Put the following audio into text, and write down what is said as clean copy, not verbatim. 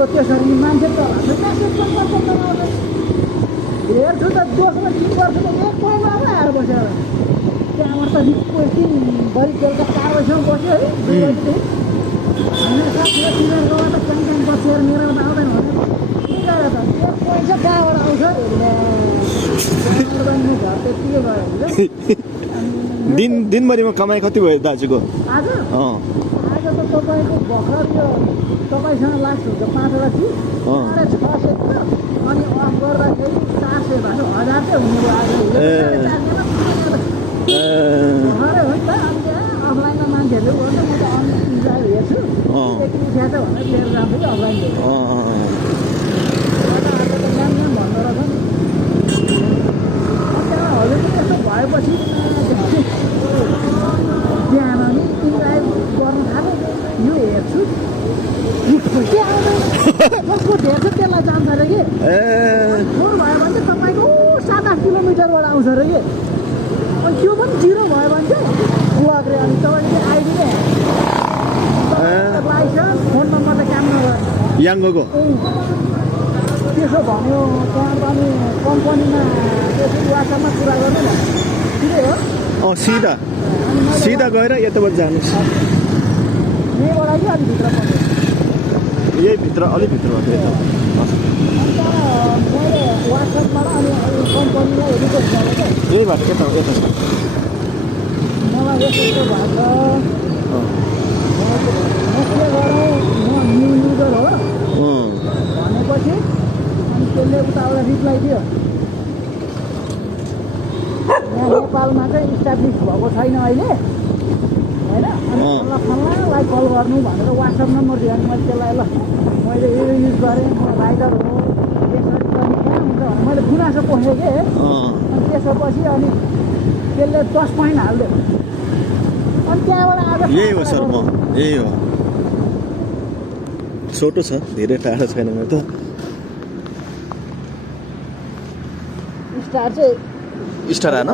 त त्यसरी नि मान्छे त हेर्छु त दोस्रो 3 वर्षको एक महिना आएर बसेर त्यहाँबाट त दिनभरि बेलुका 4 बजीसम्म बस्यो है 2 बजीदेखि होइन साथीले तिनीहरूकोमा त क्याङ बसेर मेरो त आउँदैन भने के गरे त एक पैसा कहाँबाट आउँछ घर त्यतिकै भयो दिनभरिमा कमाइ कति भयो दाजुको? आज आज त तपाईँको भर्खर यो तपाईँसँग लास्ट हुन्छ 5वटा चिज 600 अनि अफ गर्दाखेरि 400 भयो 1000 चाहिँ हुने भयो आज भर्खरै हो नि त अनि अफलाइनमा मान्छेहरूले गर्छ म त अनलाइन हेर्छु यति उठ्या त भनेर लिएर जान्छु कि अफलाइन हेर्छु आज त म्याम भन्दो रहेछ नि हजुर पनि यस्तो भएपछि बिहान नि तिमीलाई गर्नु थाल्यो यो हेर्छु के आउँदैन जसको धेर्छ त्यसलाई जान्छ अरे कि फुल भयो भने चाहिँ तपाईँको 7-8 किलोमिटरबाट आउँछ अरे कि अनि त्यो पनि 0 भयो भने चाहिँ बुवाक्रे अनि तपाईँले आइडी नै लाइसेन्स फोन नम्बर त काम नगर्ने याङ्गोको त्यसो भन्यो त्यहाँ पनि कम्पनीमा त्यसो वाट्सएपमा कुरा गर्नु न ठिकै हो सिधा गएर यताबाट जानुहोस् यहीँबाट कि अलिक भित्र पर्छ यही भित्र अलिक भित्र अन्त मैले वाट्सएपबाट अनि कम्पनीलाई रिक्वेस्ट गरेँ क्या यही बाटो यता मलाई यस्तो भएको म के गरौँ म न्यु युजर हो भनेपछि अनि त्यसले उताबाट रिप्लाई दियो यहाँ नेपालमा चाहिँ इस्टाब्लिस भएको छैन अहिले होइन अनि फल्लालाई कल गर्नु भनेर वाट्सएप नम्बर दियो अनि मैले त्यसलाई ल मैले यो युज गरेँ म राइडर हो त्यसरी पनि कहाँ हुन्छ भने मैले गुनासो पोखेँ कि अनि त्यसपछि अनि त्यसले 10 पोइन्ट हालिदियो अनि त्यहाँबाट आज यही हो सर म यही हो छोटो छ धेरै टाढो छैन मेरो त स्टार आएन